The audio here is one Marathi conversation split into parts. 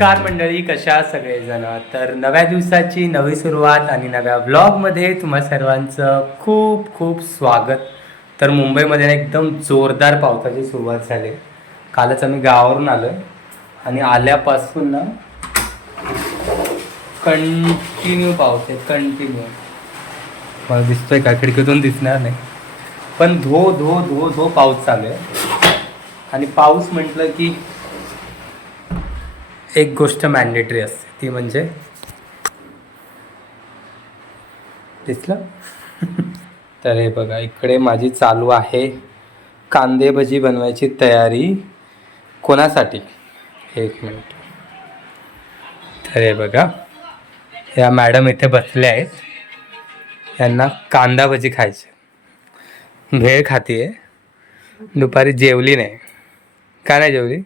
नमस्कार मंडळी, कशा आहात सगळेजण. तर नव्या दिवसाची नवी सुरुवात आणि नव्या ब्लॉगमध्ये तुम्हा सर्वांचं खूप खूप स्वागत. तर मुंबईमध्ये ना एकदम जोरदार पावसाची सुरुवात झाली. कालच आम्ही गावावरून आलो आणि आल्यापासून ना कंटिन्यू पाऊस आहे, कंटिन्यू. मला दिसतोय का? खिडकीतून दिसणार नाही, पण धो धो धो धो पाऊस चालू आहे. आणि पाऊस म्हटलं की एक गोष्ट मॅन्डेटरी असते, ती म्हणजे दिसलं. तर हे बघा, इकडे माझी चालू आहे कांदे भजी बनवायची तयारी. कोणासाठी? एक मिनिट. तर हे बघा, या मॅडम इथे बसल्या आहेत, यांना कांदा भजी खायचे. भेळ खातीये, दुपारी जेवली नाही. का नाही जेवली?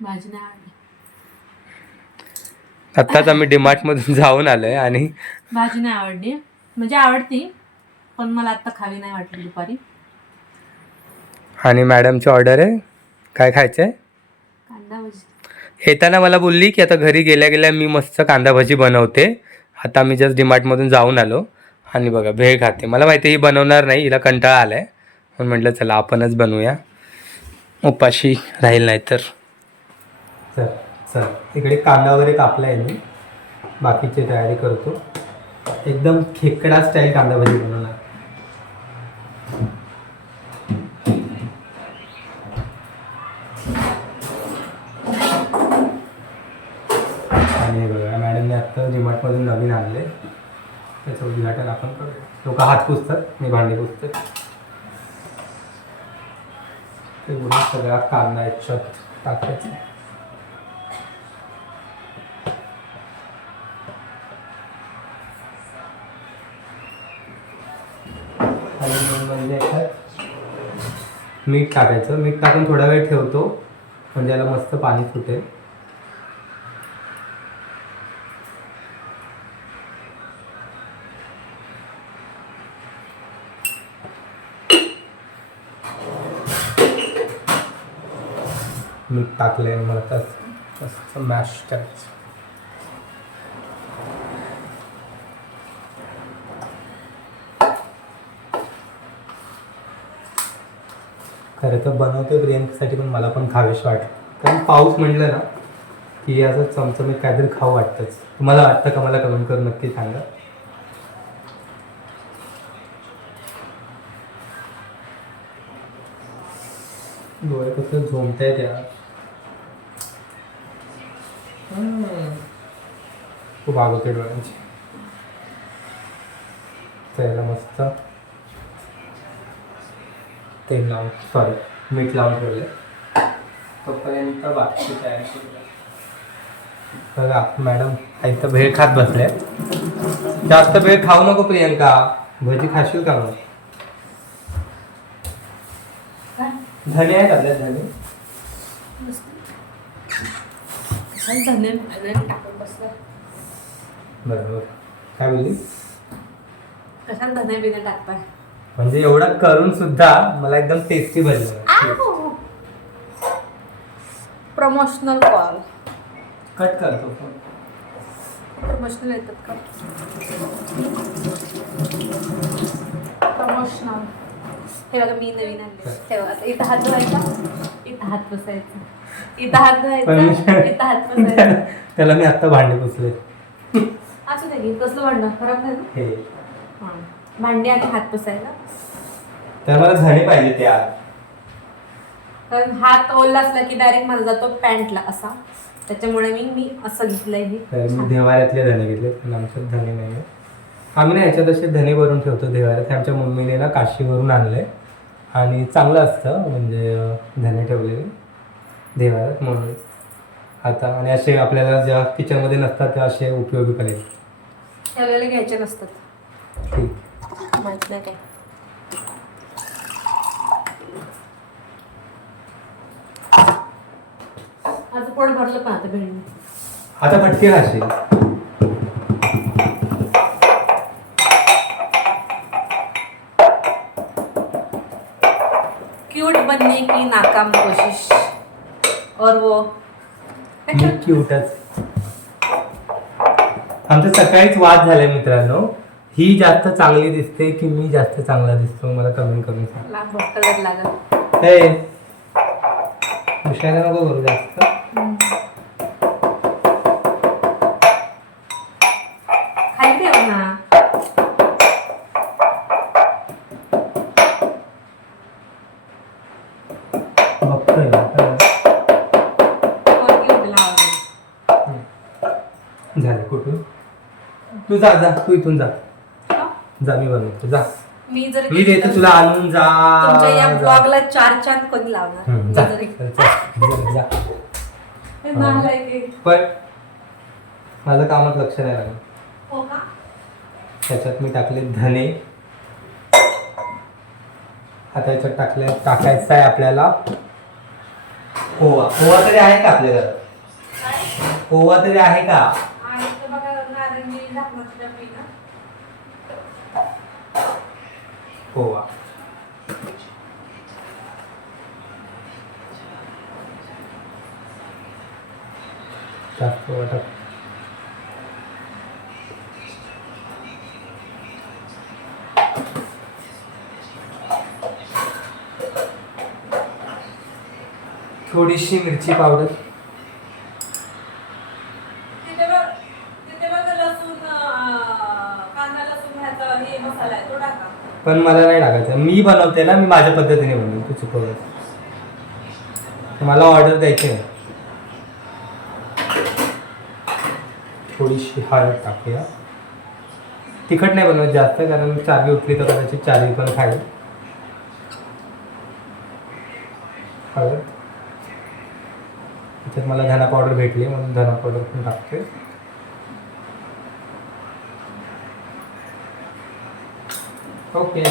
भाजी नाही आवडली. आत्ताच आम्ही डीमार्टमधून जाऊन आलोय आणि भाजी नाही आवडली, म्हणजे आवडती पण मला आता खावी नाही वाटली दुपारी. आणि मॅडमची ऑर्डर आहे, काय खायचं आहे? कांदा भजी. येताना मला बोलली की आता घरी गेल्या गेल्या मी मस्त कांदा भजी बनवते. आता मी जस्ट डीमार्टमधून जाऊन आलो आणि बघा भेळ खाते. मला माहिती ही बनवणार नाही, हिला कंटाळा आला आहे, म्हणून म्हटलं चला आपणच बनवूया, उपाशी राहील नाही तर. चल इकडे कांदा वगैरे कापला आहे मी, बाकीची तयारी करतो. एकदम खेकडा स्टाईल कांदा भजी बनवणार. आणि बघा, मॅडमने आत्ता डीमार्टमधून नवीन आणले, त्याचं उद्घाटन आपण करूया. लोक हात पुसतात, मी भांडे पुसते. ते उडून सगळा कांदा याच्यात टाकायचा. आणि म्हणजे याच्यात मीठ टाकायचं. मीठ टाकून थोडा वेळ ठेवतो, म्हणजे याला मस्त पाणी फुटेल. मीठ टाकले आणि मला तसं मॅश करायचं. खरं तर बनवते प्रियंकासाठी, पण मला पण खावेशी वाटतं. कारण पाऊस म्हटलं ना की असं चमचमीत काहीतरी खाऊ वाटतंच. तुम्हाला वाटतं का? मला कमेंट करून नक्की सांगा. डोळे कसं झोमतायत यार, खूप आग होते डोळ्यांची. त्याला मस्त तेल लावून, मीठ लावून ठेवले. तोपर्यंत बाकीची तयारी करूया. बघा मॅडम इथं भेळ खात बसले. जास्त भेळ खाऊ नको प्रियंका, भजी खाशील का? मग धने आहेत आपल्या, धने. बरोबर. काय बोलली? कशाला धने बिने टाकताय? म्हणजे एवढं करून सुद्धा मला एकदम टेस्टी भजी. प्रमोशनल कॉल कट करतो. प्रमोशनल येतात का? प्रमोशनल. हे बघा मी नवीन आणले. तेव्हा आता इथं हात धुवायचा, इथं हात बसायचा, इथं हात धुवायचा, इथं हात बसायचा. त्याला मी आत्ता भांडे पुसले. असं नाही, कसलं भांडण खराब नाही ना? हे भांडे आणि हात पुसायला. तर मला धणे पाहिजे त्या. कारण हात ओला असला की डायरेक्ट मला जातो पॅन्टला असा, त्याच्यामुळे मी असं घेतलंय. हे मी देवाऱ्यातले धणे घेतले, पण आमच्यात धणे नाही आहे. आम्ही ना ह्याच्यात असे धणे भरून ठेवतो देवाऱ्यात. आमच्या मम्मीने ना काशीवरून आणले आणि चांगलं असतं म्हणजे धणे ठेवलेले देवाऱ्यात, म्हणून आता. आणि असे आपल्याला जेव्हा किचनमध्ये नसतात तेव्हा असे उपयोगी पण येतात. ठेवलेले घ्यायचे नसतात. ठीक, माहित नाही काय. आता पोट भरलं पण आता भेंडी. आता फटके खाशील. क्यूट बनने की नाकाम कोशिश और वो मी क्यूटच. आमचा सकाळीच वाद झालाय मित्रांनो, ही जास्त चांगली दिसते की मी जास्त चांगला दिसतो, मला कमेंट करून सांग. लांब कलर लागल. हे हुशार नको करू जास्त. खाली ठेव ना. बघतोय ना. वरती उभं लावायला. झालं कुठून? तू जा जा, तू इथून जा हा? जा, मी बनवतो जा. मी जर मी देतो तुला आणून जा. तुमच्या या जा. ब्लॉगला 4 चांद कधी लावणार? हम्म, मी जा. जरी चल, चल, जा. हे नालायक आहे. पण माझं कामात लक्ष नाही लागलं. हो का? त्याच्यात मी टाकले धने. आता याच्यात टाकायचं आहे आपल्याला ओवा. ओवा तरी आहे का आपल्या घरात? ओवा तरी आहे का? आणि इथं बघा नारंगी झाकणाची डबी ना. ओवा. जास्त ओवा टाक. थोडीशी मिरची पावडर. तिथे बघा लसूण कांदा लसूण ह्याचा हे मसाला आहे तो टाका. पण मला नाही टाकायचं, मी बनवते ना, मी माझ्या पद्धतीने बनवतो. तू चुकवलं, मला ऑर्डर द्यायची नाही. थोडीशी हळद टाकूया. तिखट नाही बनवत जास्त, कारण चारवी उठली तर कदाचित चारवी पण खाईल. हळद. त्याच्यात मला धना पावडर भेटली म्हणून धना पावडर पण टाकते. ओके,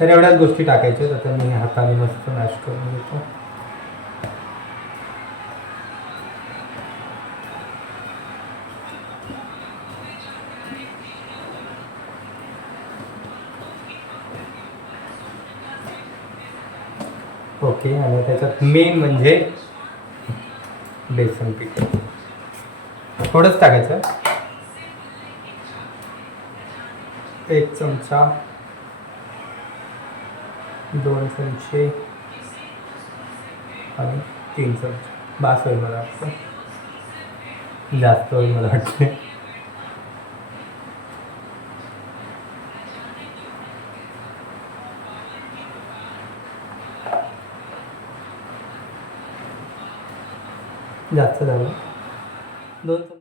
तर एवढ्याच गोष्टी टाकायच्या. आता मी हाताने मस्त मॅश करून घेतो. ओके, आणि त्याच्यात मेन म्हणजे बेसन पीठ थोडंच टाकायचं. 1 चमचा, 2 चमचे आणि 3 चमचे बास होईल मला वाटतं. जास्त होईल मला वाटतं. जास्त झालं. 2 चमचे.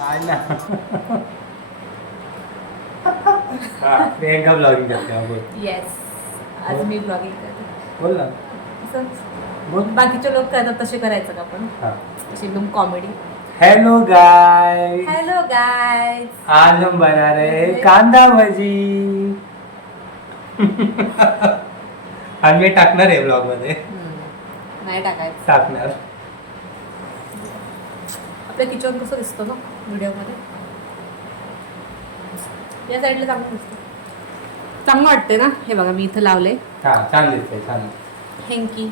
काय ना. प्रियंका ब्लॉगिंग करते. हा, बोल. येस, आज मी ब्लॉगिंग करते. बोल ना. असंच बोल. बाकीचे लोक करतात तसे करायचं का आपण? हा. अशी एकदम कॉमेडी. हेलो गाइस, हॅलो गाय. आज हम बना रहे हैं कांदा भजी. आणि मी टाकणार आहे ब्लॉग मध्ये. नाही टाकायचं. टाकणार. आपलं किचन कसं दिसतं ना व्हिडिओमध्ये. या साईडला चांगलं दिसतं. चांगलं वाटतंय ना. हे बघा मी इथं लावले हा छान दिसतंय छान. हेंकी.